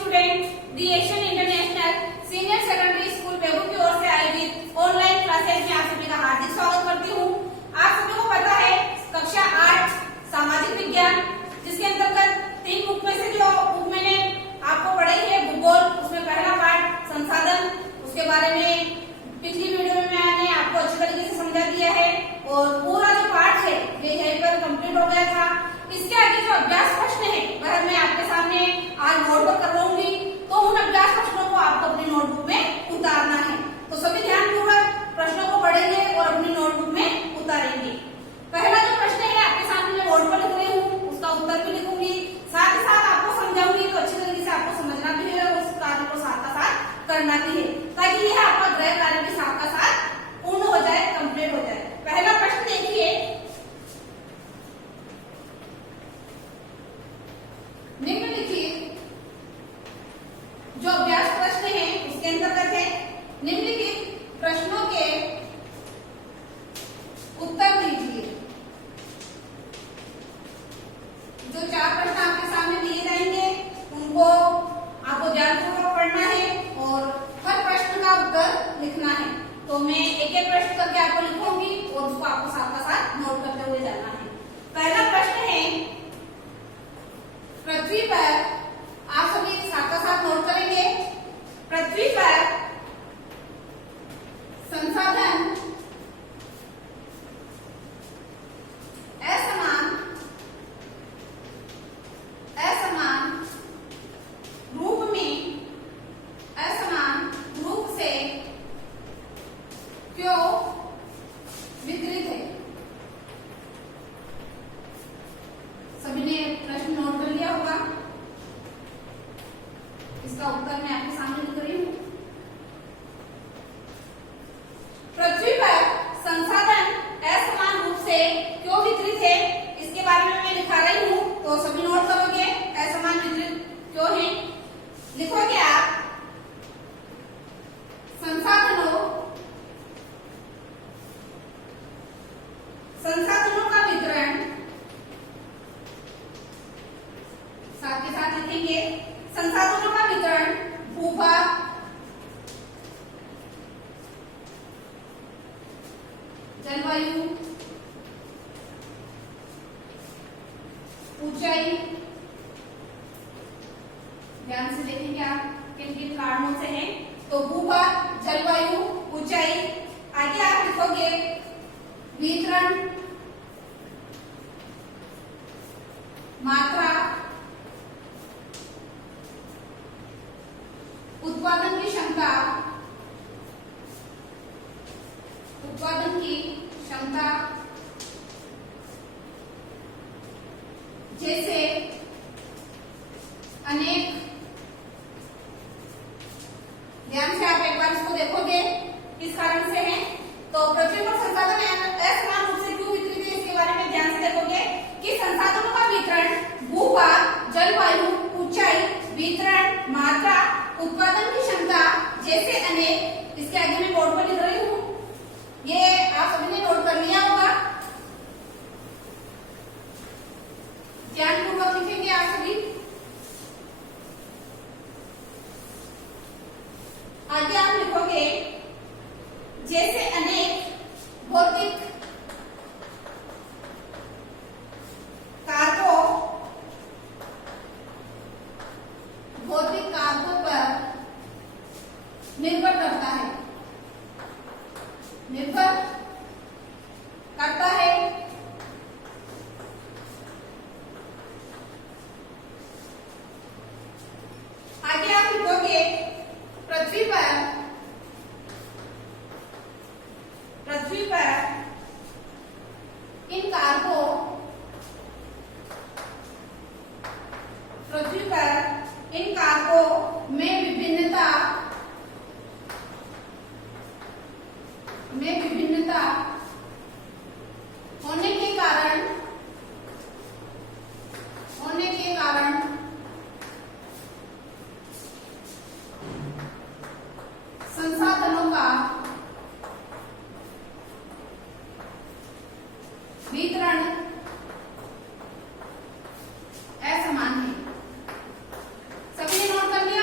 Student, the Asian International Senior Secondary School बेगू की ओर से आयोजित ऑनलाइन क्लासेज में आप सभी का हार्दिक स्वागत करती हूँ। आप सभी को पता है कक्षा 8 सामाजिक विज्ञान, जिसके अंतर्गत 3 बुक में से जो बुक मैंने आपको पढ़ाई है भूगोल, उसमें पहला पार्ट संसाधन, उसके बारे में पिछली वीडियो में मैंने आपको अच्छी तरीके से समझा दिया है और पूरा जो पार्ट है ये यहीं पर कंप्लीट हो गया था। इसके आगे जो अभ्यास प्रश्न है वह मैं आपके सामने आज बोर्ड पर करवाऊंगी, तो उन अभ्यास प्रश्नों को आपको अपनी नोटबुक में उतारना है। तो सभी ध्यानपूर्वक प्रश्नों को पढ़ेंगे और अपनी नोटबुक में उतारेंगे। पहला जो प्रश्न है आपके सामने मैं बोर्ड पर लिख रही हूँ, उसका उत्तर भी लिखूंगी, साथ ही साथ आपको समझाऊंगी, तो अच्छी तरीके से आपको समझना भी है और उस कार्य को साथ का साथ करना भी है, ताकि यह आपका गृह कार्य भी साथ का साथ पूर्ण हो जाए, कंप्लीट हो जाए। पहला प्रश्न देखिए, निम्नलिखित जो अभ्यास प्रश्न है उसके अंतर्गत है, निम्नलिखित प्रश्नों के उत्तर दीजिए। जो 4 प्रश्न आपके सामने दिए जाएंगे उनको आपको ध्यानपूर्वक पढ़ना है और हर प्रश्न का उत्तर लिखना है। तो मैं एक एक प्रश्न करके आपको लिखूंगी और उसको आपको साथ का साथ नोट करते हुए जाना है। पहला प्रश्न है, पृथ्वी पर, आप सभी साथ का साथ नोट करेंगे, पृथ्वी पर संसाधन असमान रूप से क्यों वितरित है। सभी ने प्रश्न नोट कर लिया होगा, इसका उत्तर मैं आपके सामने लिख रही हूँ। पृथ्वी पर संसाधन असमान रूप से क्यों वितरित है, इसके बारे में मैं लिखा रही हूँ, तो सभी नोट करोगे। असमान वितरित क्यों है, लिखोगे आप, संसाधनों का वितरण, साथ के साथ लिखेंगे, संसाधनों का वितरण भूभाग, जलवायु, ऊंचाई, ध्यान से देखेंगे आप किन किन कारणों से है, तो भूभाग, जलवायु, ऊंचाई। आगे आप लिखोगे वितरण, मात्रा, उत्पादन की क्षमता, जैसे अनेक। ध्यान से आप एक बार इसको देखोगे किस कारण से है, तो पृथ्वी पर संसाधन असमान रूप से क्यों वितरित है, इसके बारे में ध्यान से देखोगे कि संसाधनों का वितरण भूभाग, जलवायु, ऊंचाई, वितरण, मात्रा, उत्पादन की क्षमता जैसे अनेक। इसके आगे मैं बोर्ड पर लिख रही हूँ, ये आप सभी ने नोट कर लिया होगा, ध्यानपूर्वक लिखेंगे आप सभी। आगे आप लिखोगे जैसे अनेक भौतिक कारकों पर निर्भर करता है, आगे आप लिखोगे पृथ्वी पर इन कारकों में विभिन्नता होने के कारण संसाधनों का वितरण असमान है। सभी ने नोट कर लिया।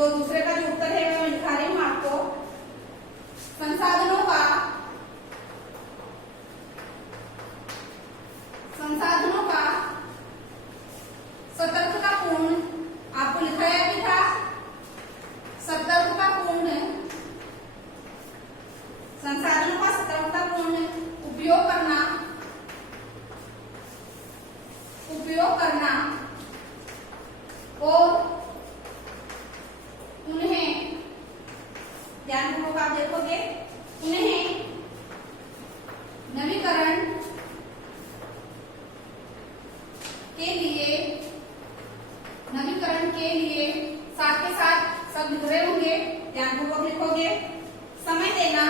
जो दूसरे का जो उत्तर है मैं दिखा रही हूँ आपको। संसाधनों का सतर्कतापूर्ण, आपको लिखाया भी था, सतर्कतापूर्ण, संसाधनों का सतर्कतापूर्ण उपयोग करना और उन्हें, ध्यानपूर्वक आप देखोगे, उन्हें नवीकरण के लिए साथ के साथ सब लिख रहे होंगे, ध्यानपूर्वक लिखोगे। समय देना,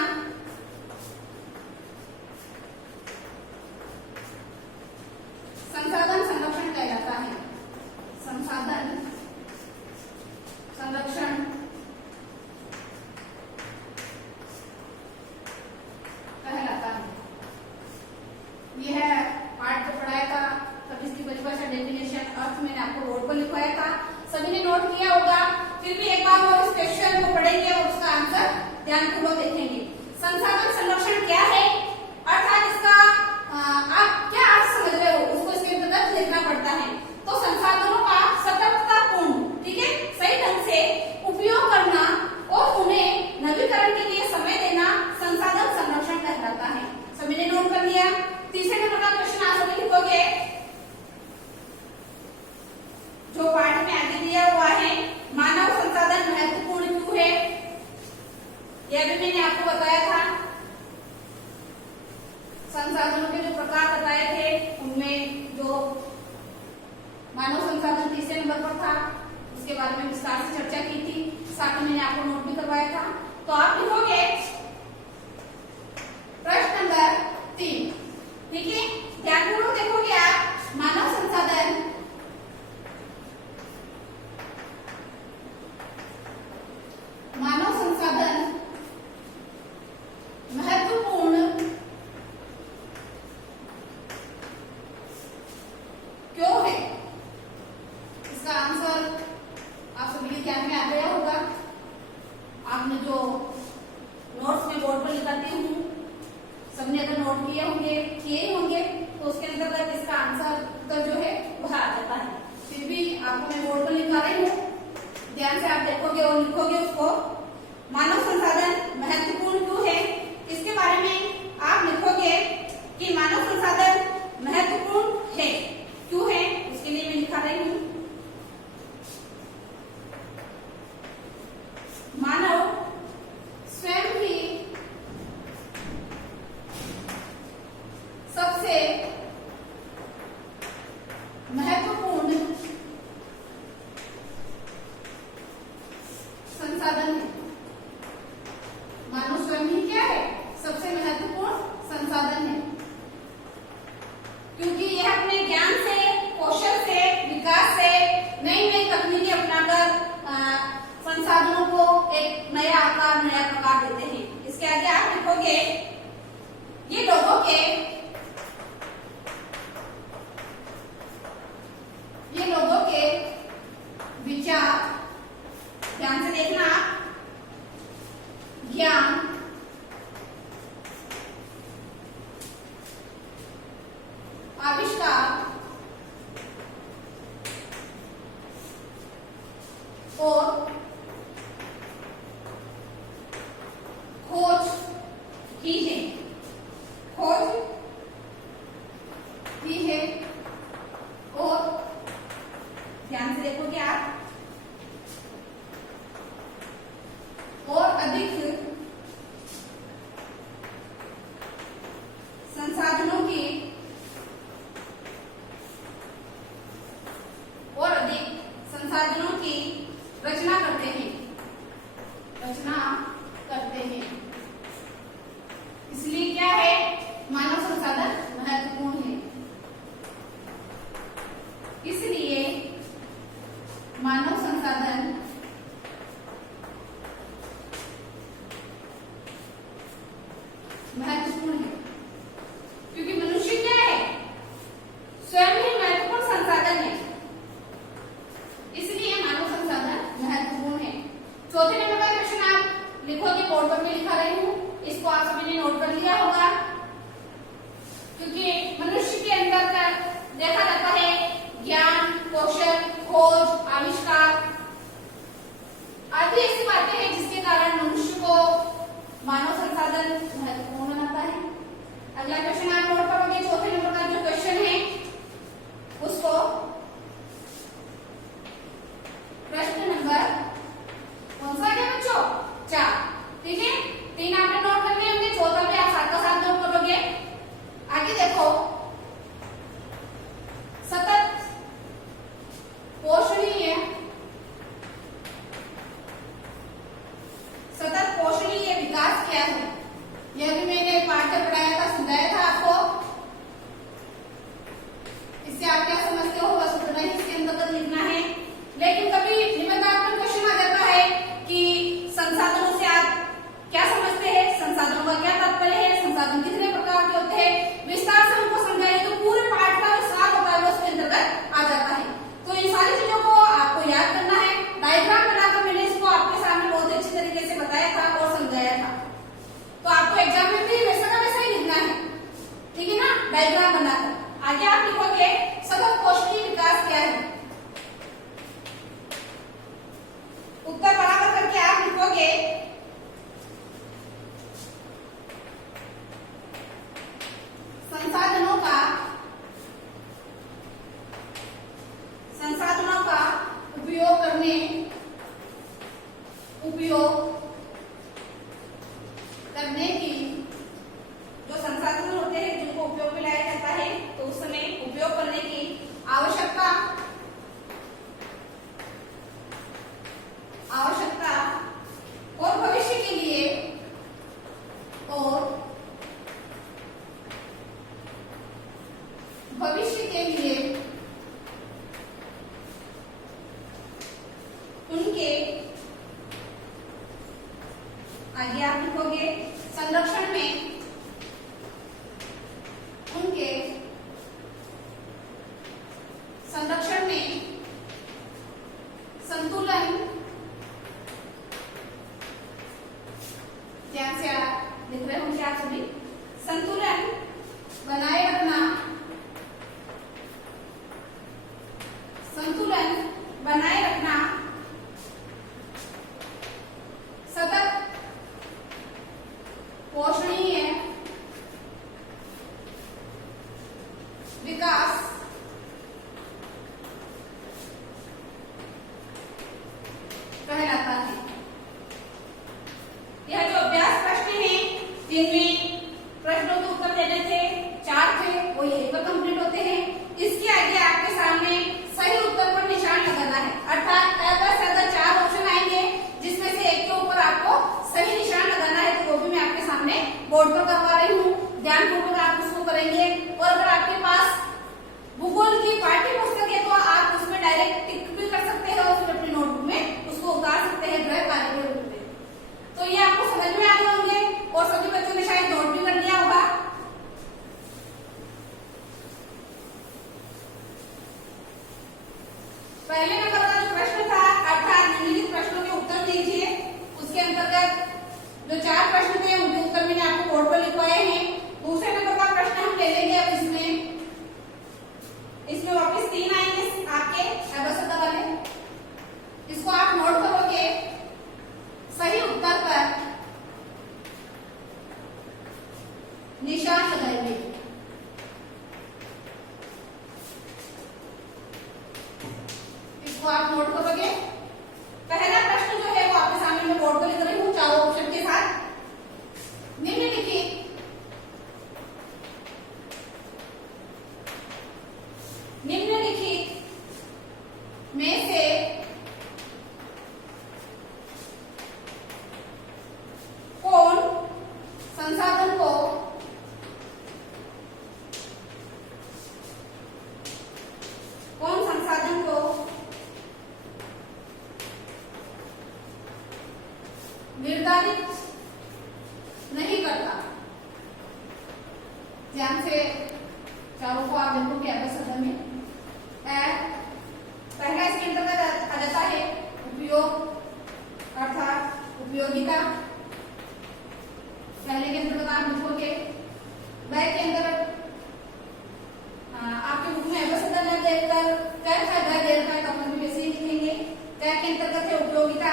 संसाधन संरक्षण कहलाता है। संसाधन संरक्षण कहलाता है। यह पाठ जो पढ़ाया था तब इसकी परिभाषा, डेफिनेशन, अर्थ मैंने आपको बोर्ड पर लिखवाया था, सभी ने नोट किया होगा। फिर भी एक बार और इस क्वेश्चन को पढ़ेंगे और उसका आंसर ध्यानपूर्वक देखेंगे। संसाधन संरक्षण क्या है, अर्थात इसका आप क्या अर्थ समझ रहे हो उसको इसके अंतर्गत लिखना पड़ता है। तो संसाधनों का सतर्कतापूर्ण, ठीक है, सही ढंग से उपयोग करना और उन्हें नवीकरण के लिए समय देना संसाधन संरक्षण कहलाता है। सभी ने नोट कर लिया। तीसरे नंबर का क्वेश्चन आप सभी लिखोगे, जो पाठ में आगे दिया हुआ है, मानव संसाधन महत्वपूर्ण क्यों है, यह भी मैंने आपको बताया था। संसाधनों के जो प्रकार बताए थे उनमें जो मानव संसाधन तीसरे नंबर पर था, उसके बारे में विस्तार से चर्चा की थी, साथ में मैंने आपको नोट भी करवाया था। तो आप लिखोगे प्रश्न नंबर 3, ठीक है, ध्यानपूर्वक देखोगे आप। मानव संसाधन महत्वपूर्ण क्यों है, इसका आंसर आप सभी के ध्यान में आ गया होगा। आपने जो नोट्स में बोर्ड पर लिखाती हूँ, सबने अगर नोट किए होंगे तो उसके अंतर्गत इसका आंसर उत्तर जो है वह आ जाता है। फिर भी आपको मैं बोर्ड पर लिखा रही हूँ, ध्यान से आप देखोगे और लिखोगे उसको। मानव संसाधन महत्वपूर्ण क्यों है, इसके बारे में आप लिखोगे कि मानव संसाधन महत्वपूर्ण है, क्यों है, उसके लिए मैं लिखा रही हूँ। मानव स्वयं ही सबसे महत्वपूर्ण संसाधन है। मानव स्वयं ही क्या है, सबसे महत्वपूर्ण संसाधन है, क्योंकि यह अपने ज्ञान से, कौशल से, विकास से, नई नई तकनीकें अपनाकर संसाधनों को एक नया आकार, नया प्रकार देते हैं। इसके आगे आप लिखोगे, ये लोगों के विचार, ध्यान से देखना, ज्ञान, आविष्कार और खोज ही है, और ध्यान से देखोगे आप, और अधिक संसाधनों की रचना करते हैं। इसलिए क्या है, मानव संसाधन महत्वपूर्ण है। इसलिए मानव संसाधन महत्वपूर्ण है, क्योंकि मनुष्य क्या है, स्वयं ही महत्वपूर्ण संसाधन है, इसलिए मानव संसाधन महत्वपूर्ण है। पहले नंबर का जो प्रश्न था अर्थात निम्नलिखित प्रश्नों के उत्तर दीजिए, उसके अंतर्गत जो 4 प्रश्न थे उनके उत्तर मैंने आपको बोर्ड पर लिखवाए हैं। दूसरे नंबर का प्रश्न हम ले लेंगे अब इसमें वापस 3 आएंगे आपके अवसर वाले, इसको आप नोट करोगे। सही उत्तर पर निशान लगाएंगे। इसको आप नोट करोगे। पहला प्रश्न जो है वो आपके सामने मैं बोर्ड पर लिख रही हूँ चारों ऑप्शन के साथ। निम्नलिखित में से कौन संसाधन को निर्धारित नहीं करता। ध्यान से चारों को आप देखो क्या शब्द में पहला इसके अंतर्गत आ जाता है उपयोग अर्थात उपयोगिता। पहले के अंतर्गत आप लिखोगे। बैक के अंतर्गत आपके बुक में शब्द न देखकर क्या फायदा देर का अपन भी वैसे ही लिखेंगे। क्या के अंतर्गत है उपयोगिता,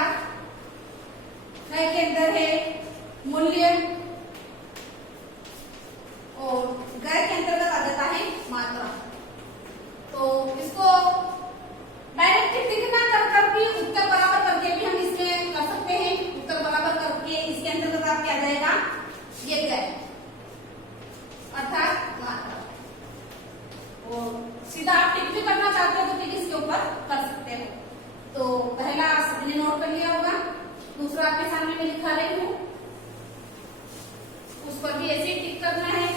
के अंदर है मूल्य और गैर के अंतर्गत आ जाता है मात्रा। तो इसको डायरेक्ट कितना कर भी उत्तर बराबर करके भी हम इसमें कर सकते हैं। उत्तर बराबर करके इसके अंतर्गत आप क्या जाएगा ये गैर अर्थात मात्रा। और सीधा आप टिक भी करना चाहते हो तो टिक इसके ऊपर कर सकते हो। तो पहला सबने नोट कर लिया होगा। दूसरा आपके सामने मैं लिखा रही हूँ, उस पर भी ऐसे ही टिक करना है।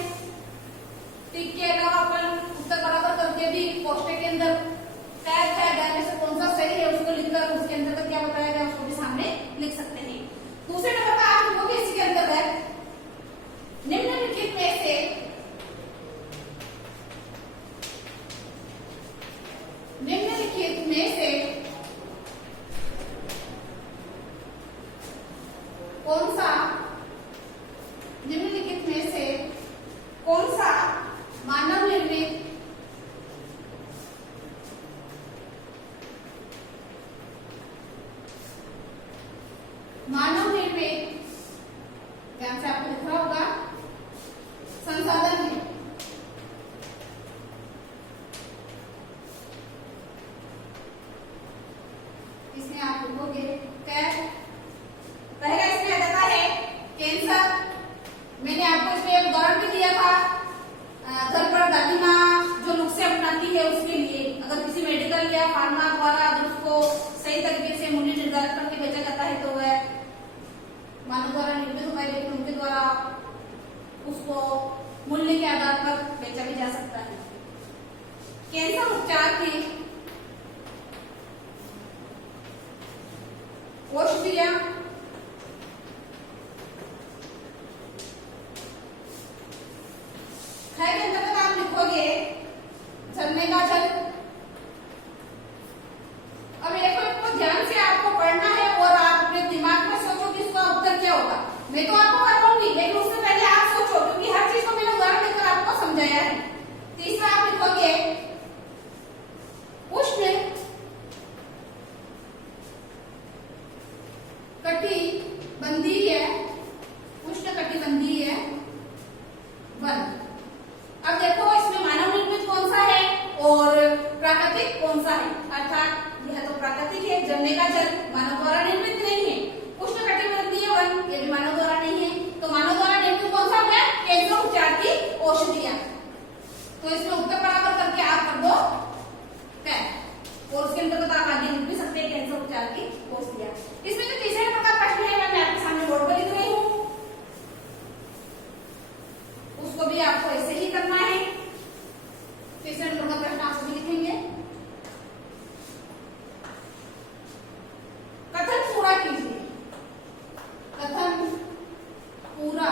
टिक के अलावा अपन उत्तर बराबर करके भी कोष्टक के अंदर टैग है गैर में से कौन सा सही है उसको लिखकर उसके अंतर्गत क्या बताया गया उसको भी सामने लिख सकते हैं। दूसरे नंबर का आप लिखोगे इसी के अंतर्गत निम्नलिखित में से कौन सा मानव निर्मित ध्यान से आपको लिख रहा होगा संसाधन है। इसमें आप लिखोगे पहला इसमें आ जाता है कैंसर। मैंने आपको इसमें एक उदाहरण भी दिया था, घर पर दादी माँ जो नुस्खे अपनाती है उसके लिए अगर किसी मेडिकल या फार्मा द्वारा अगर उसको सही तरीके से मूल्य निर्धारित करके बेचा जाता है तो वह मानव द्वारा निर्मित होता है, लेकिन उनके द्वारा उसको मूल्य के आधार पर बेचा भी जा सकता है। कैंसर उपचार की औषधियां है के अंतर्गत आप लिखोगे झरने का जल। अब एक ध्यान से आपको पढ़ना है और आप अपने दिमाग में सोचो कि इसका उत्तर क्या होगा। मैं तो आपको बताऊंगी लेकिन उससे पहले आप सोचो क्योंकि हर चीज को मैंने उदाहरण देकर आपको समझाया है। तीसरा आप लिखोगे उष्ण कटिबंधीय वन। अब देखो इसमें मानव निर्मित कौन सा है और प्राकृतिक कौन सा है। अर्थात यह तो प्राकृतिक है, झरने का जल मानव द्वारा निर्मित नहीं है। उष्णकटिबंधीय वन ये भी मानव द्वारा नहीं है। तो मानव द्वारा निर्मित कौन सा है कैंसर उपचार की औषधियां। तो इसमें उत्तर बराबर करके आप कर दो और उसके अंतर्गत आप आगे लिख भी सकते हैं कैंसर उपचार की औषधियां। इसमें जो तीसरे नंबर का प्रश्न है मैं आपके सामने बोर्ड पर लिख रही हूँ, उसको भी आपको ऐसे ही करना है। तीसरे नंबर का प्रश्न आप सभी लिखेंगे। कथन पूरा कीजिए। कथन पूरा,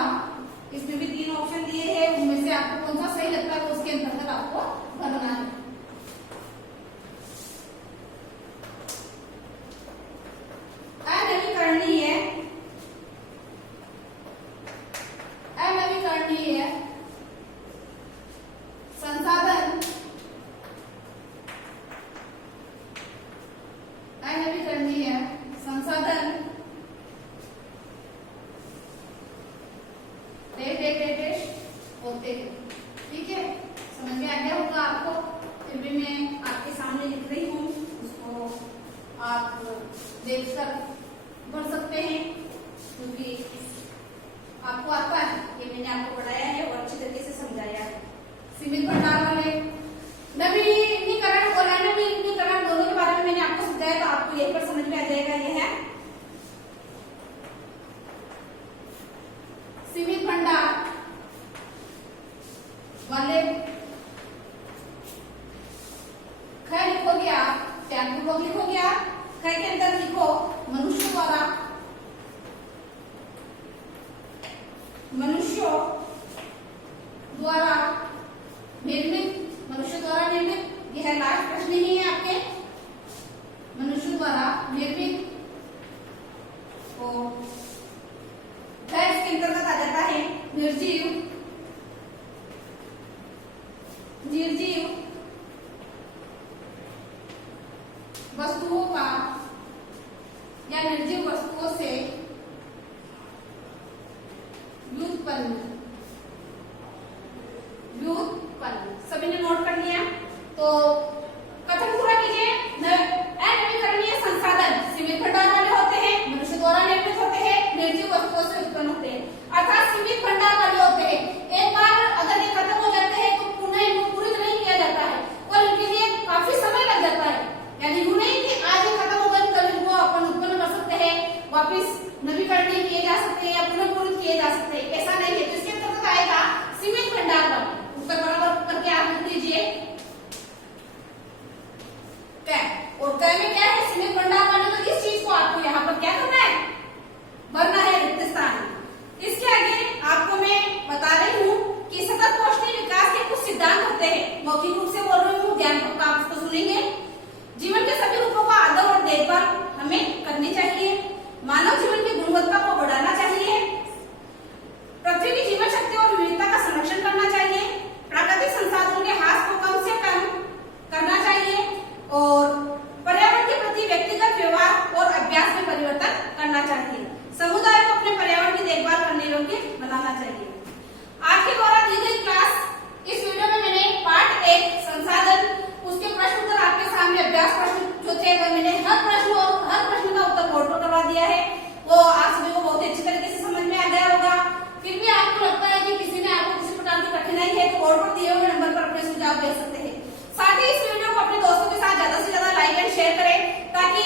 इसमें भी 3 ऑप्शन दिए हैं, उनमें से आपको कौन सा सही लगता है तो उसके अंतर्गत आपको ध्यानपूर्वक लिखोगे आप। ख के अंदर लिखो मनुष्यों द्वारा निर्मित, यह लास्ट प्रश्न ही है आपके। मनुष्य द्वारा निर्मित और इसके अंतर्गत आ जाता है निर्जीव वस्तुओं का या निर्जीव वस्तुओं से व्युत्पन्न। सभी ने नोट कर लिया? तो कथन पूरा कीजिए। अनवीकरणीय संसाधन सीमित भंडार वाले होते हैं, मनुष्य द्वारा निर्मित होते हैं, निर्जीव वस्तुओं से उत्पन्न होते हैं, अर्थात सीमित भंडार वाले होते हैं। एक बार अगर ये खत्म हो जाते हैं तो पुनः इनको पूरी तरह ही किया जाता है और इनके लिए काफी समय लग जाता है। यानी यूं नहीं कि आज ये खत्म हो गए कल इनको अपन उत्पन्न कर सकते हैं, वापिस नवीकरणीय किए जा सकते हैं या पुनः पूरित किए जा सकते हैं, ऐसा नहीं है। तो इसके अंतर्गत आएगा सीमित भंडार वाले। उत्तर बराबर करके आप लिख दीजिए और क में क्या है? सीमित भंडार वाले। तो इस चीज को आपको यहाँ पर क्या करना है? भरना है रिक्त स्थान। इसके आगे आपको मैं बता रही हूँ कि सतत पौष्टिक विकास के कुछ सिद्धांत होते हैं। मौखिक रूप से बोल रही हूँ, ध्यानपूर्वक आप इसको सुनेंगे। जीवन के सभी रूपों का आदर और देखभाल हमें करनी चाहिए। मानव जीवन की गुणवत्ता को बढ़ाना चाहिए। पृथ्वी की जीवन शक्ति और विविधता का संरक्षण करना चाहिए। प्राकृतिक संसाधनों के ह्रास को कम से कम करना चाहिए और पर्यावरण के प्रति व्यक्तिगत व्यवहार और अभ्यास में परिवर्तन करना चाहिए। समुदाय को अपने पर्यावरण की देखभाल करने योग्य बनाना चाहिए। आपके द्वारा दी गई क्लास, इस वीडियो में मैंने पार्ट 1 संसाधन, उसके प्रश्न उत्तर आपके सामने अभ्यास प्रश्न जो थे वो मैंने हर प्रश्न का उत्तर बोर्ड पर करवा दिया है। वो आप सभी को बहुत अच्छी तरीके से समझ में आ गया होगा। फिर भी आपको लगता है कि किसी ने आपको किसी प्रकार की कठिनाई है तो बोर्ड पर दिए हुए नंबर पर अपने सुझाव भेज सकते हैं। साथ ही इस वीडियो को अपने दोस्तों के साथ ज्यादा से ज्यादा लाइक एंड शेयर करें ताकि